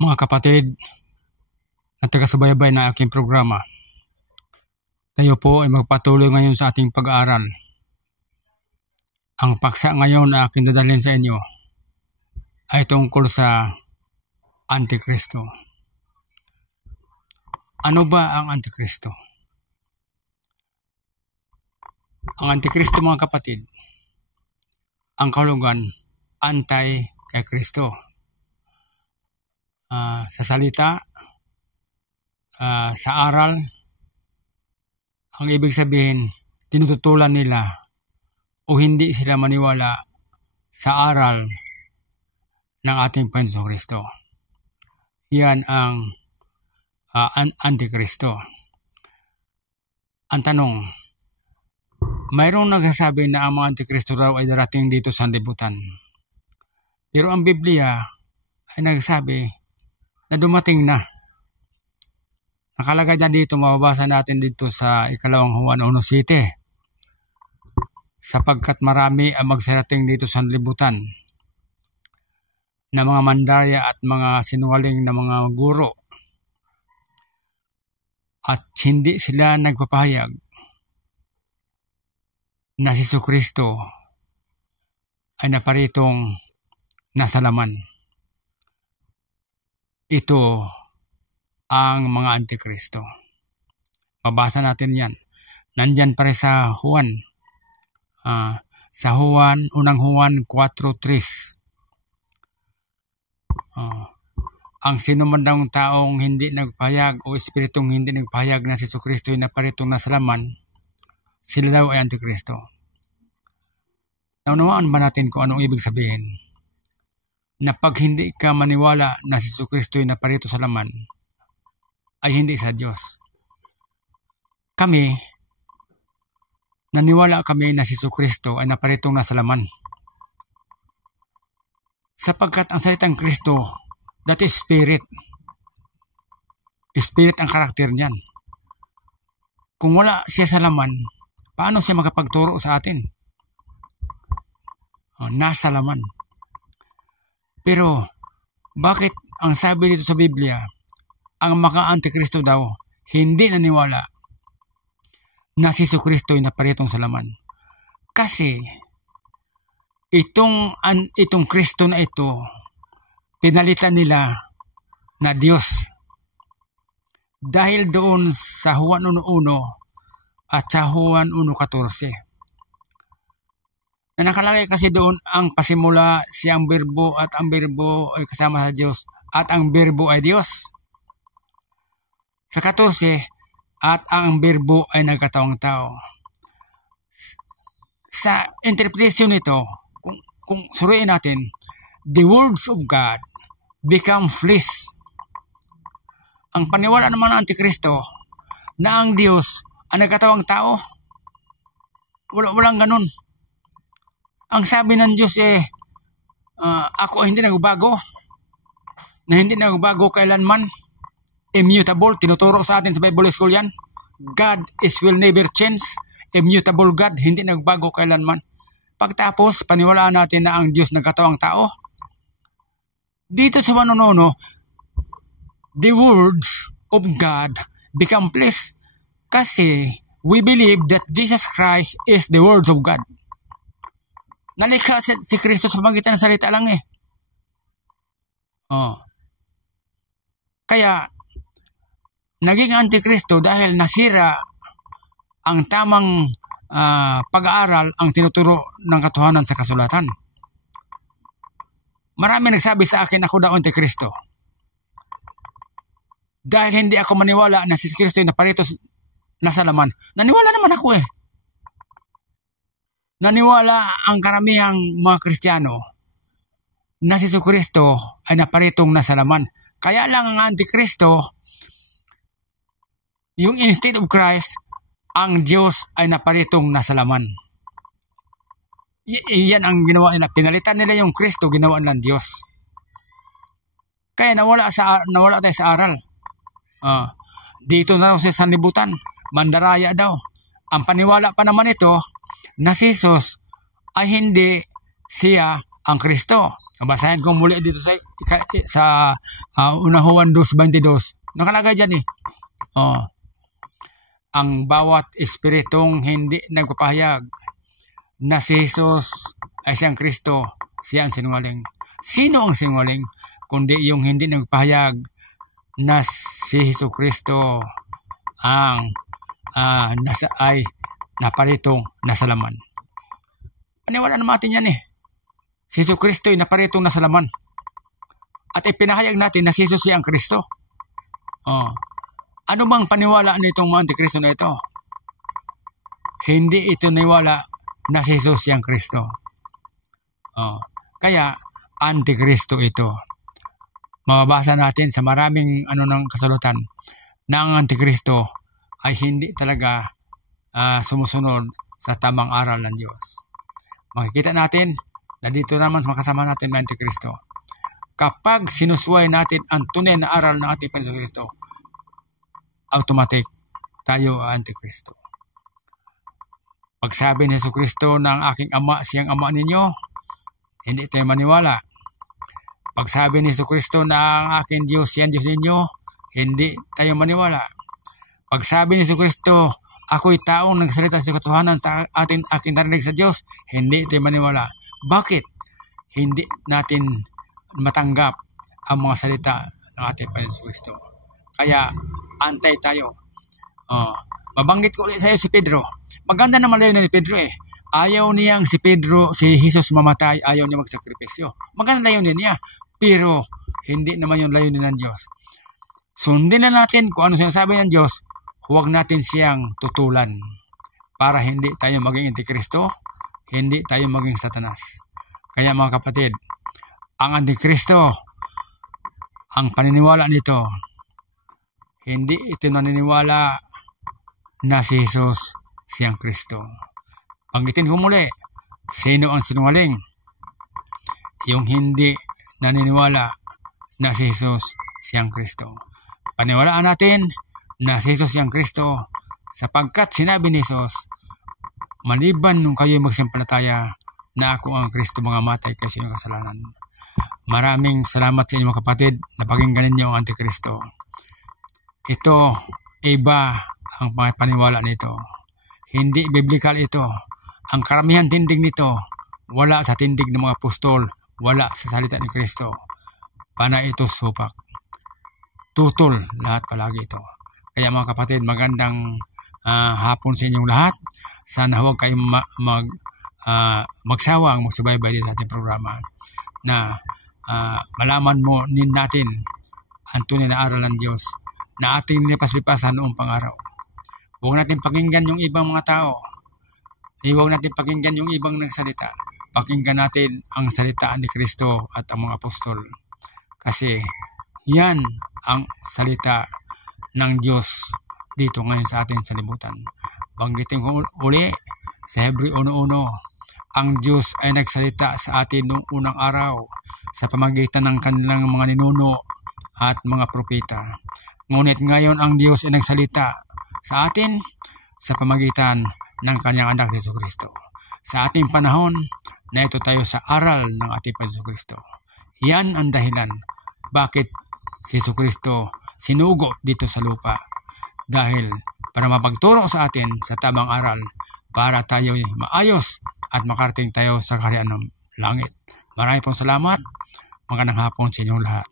Mga kapatid na taga-subaybay na aking programa, tayo po ay magpatuloy ngayon sa ating pag-aaral. Ang paksa ngayon na aking dadalhin sa inyo ay tungkol sa Antikristo. Ano ba ang Antikristo? Ang Antikristo, mga kapatid, ang kahulugan, antay kay Kristo. Sa salita, sa aral, ang ibig sabihin, tinututulan nila o hindi sila maniwala sa aral ng ating Panginoong Kristo. Yan ang Antikristo. Ang tanong, mayroong nagsasabi na ang mga Antikristo raw ay darating dito sa libutan. Pero ang Biblia ay nagsabi na dumating na. Nakalagay na dito, mababasa natin dito sa 2 Juan 1:7. Sapagkat marami ang magsarating dito sa libutan na mga mandaraya at mga sinungaling na mga guro, at hindi sila nagpapahayag na si Jesucristo ay naparitong nasa laman. Ito ang mga Antikristo. Mabasa natin yan. Nandyan pa rin sa Juan. Sa Juan, unang Juan 4:3. Ang sinuman taong hindi nagpahayag o espiritong hindi nagpahayag na si Jesucristo ay naparitong nasa laman, sila daw ay Antikristo. Naunawaan ba natin kung anong ibig sabihin? Na pag hindi ka maniwala na si Jesucristo ay naparito sa laman, ay hindi sa Diyos. Kami, naniwala kami na si Jesucristo ay naparitong nasa laman. Sapagkat ang salitang Kristo, that is Spirit. Spirit ang karakter niyan. Kung wala siya sa laman, paano siya makapagturo sa atin? Nasa laman. Pero, bakit ang sabi dito sa Biblia, ang mga Antikristo daw, hindi naniwala na si Jesucristo ay naparitong sa laman? Kasi, itong Kristo na ito, pinalitan nila na Diyos. Dahil doon sa Juan 1:1 at sa Juan 1:14. Na nakalagay kasi doon ang pasimula siyang berbo at ang berbo ay kasama sa Diyos at ang berbo ay Diyos. Sa 14, at ang berbo ay nagkatawang tao. Sa interpretation nito, kung suriin natin, the words of God become flesh. Ang paniwala naman ng Antikristo na ang Diyos ay nagkatawang tao, walang ganun. Ang sabi ng Diyos ako ay hindi nagbago, na hindi nagbago kailanman, immutable, tinuturo sa atin sa Bible School yan. God will never change, immutable God, hindi nagbago kailanman. Pagtapos, paniwalaan natin na ang Diyos nagkatawang tao. Dito sa 1:1, the words of God become flesh, kasi we believe that Jesus Christ is the words of God. Nalikha si Kristo sa pamagitan ng salita lang Kaya, naging Antikristo dahil nasira ang tamang pag-aaral, ang tinuturo ng katotohanan sa kasulatan. Marami nagsabi sa akin, ako daw Antikristo. Dahil hindi ako maniwala na si Kristo ay naparito nasa laman. Naniwala naman ako Naniwala ang karamihang mga Kristiyano na si Jesucristo ay naparitong nasa laman. Kaya lang ang Antikristo, yung instead of Christ, ang Diyos ay naparitong nasa laman. Iyan ang ginawa nila. Pinalitan nila yung Kristo, ginawa ng Diyos. Kaya nawala tayo sa aral. Dito na raw sa sanlibutan, mandaraya daw. Ang paniwala pa naman ito, na si Jesus ay hindi siya ang Kristo. Basahin ko muli dito sa Una Juan 2:22. Nakalagay dyan eh. Ang bawat espiritong hindi nagpapahayag na si Jesus ay siyang Kristo, siya ang sinungaling. Sino ang sinungaling? Kundi yung hindi nagpapahayag na si Jesu Kristo ang naparitong nasa laman. Paniwala naman natin yan eh. Si Jesu Kristo ay naparitong nasa laman. At ipinahayag natin na si Jesus siya ang Kristo. Ano bang paniwala nitong mga antikristo na ito? Hindi ito niwala na si Jesus siya ang Kristo. Kaya, antikristo ito. Mababasa natin sa maraming ng kasalutan na ang antikristo ay hindi talaga sumusunod sa tamang aral ng Diyos. Makikita natin na dito naman makasama natin ang antikristo. Kapag sinusway natin ang tunay na aral ng ating Panginoon Kristo, automatic tayo ang antikristo. Pag sabi ni Jesu Kristo ng aking ama, siyang ama ninyo, hindi tayo maniwala. Pag sabi ni Jesu Kristo na ang aking Diyos, siyang Diyos ninyo, hindi tayo maniwala. Pag sabi ni Jesu Kristo, ako'y taong nagsalita sa katotohanan sa aking narinig sa Diyos, hindi tayo maniwala. Bakit? Hindi natin matanggap ang mga salita ng ating Panginoon Kristo. Kaya, antay tayo. Mabanggit ko ulit sa iyo si Pedro. Maganda naman layo ni Pedro eh. Ayaw niyang si Jesus mamatay, ayaw niya magsakripisyo. Maganda layo niya. Pero, hindi naman yung layo ng Diyos. Sundin na natin kung ano sinasabi ng Diyos, huwag natin siyang tutulan para hindi tayo maging antikristo, hindi tayo maging satanas. Kaya mga kapatid, ang antikristo, ang paniniwala nito, hindi ito naniniwala na si Jesus siyang Kristo. Banggitin ko muli, sino ang sinungaling? Yung hindi naniniwala na si Jesus siyang Kristo. Paniwalaan natin na si Jesus siyang Kristo sapagkat sinabi ni Jesus, maliban nung kayo magsimpalataya na ako ang Kristo, mga matay kayo sa inyong kasalanan. Maraming salamat sa inyo mga kapatid na pakinggan ninyo ang Antikristo. Ito, iba ang paniwala nito. Hindi biblical ito. Ang karamihan tindig nito, wala sa tindig ng mga apostol, wala sa salita ni Kristo. Panay ito supak. Tutol lahat palagi ito. Kaya mga kapatid, magandang hapon sa inyong lahat. Sana huwag kayong magsawang magsubaybay dito sa ating programa na malaman mo natin ang tunay na aral ng Diyos na ating nilipas-lipasan noong pang-araw. Huwag natin pakinggan yung ibang mga tao. Huwag natin pakinggan yung ibang nagsalita. Pakinggan natin ang salita ni Kristo at ang mga apostol. Kasi yan ang salita ng Diyos dito ngayon sa ating salibutan. Banggitin ko uli sa Hebreo 1:1. Ang Diyos ay nagsalita sa atin noong unang araw sa pamagitan ng kanilang mga ninuno at mga propeta. Ngunit ngayon ang Diyos ay nagsalita sa atin sa pamagitan ng kanyang anak Jesu Kristo. Sa ating panahon, na ito tayo sa aral ng ating Jesu Kristo. Yan ang dahilan bakit si Jesu Kristo sinugo dito sa lupa. Dahil para mapagturo sa atin sa tamang aral para tayo maayos at makarating tayo sa kaharian ng langit. Maraming pong salamat. Magandang hapon sa inyong lahat.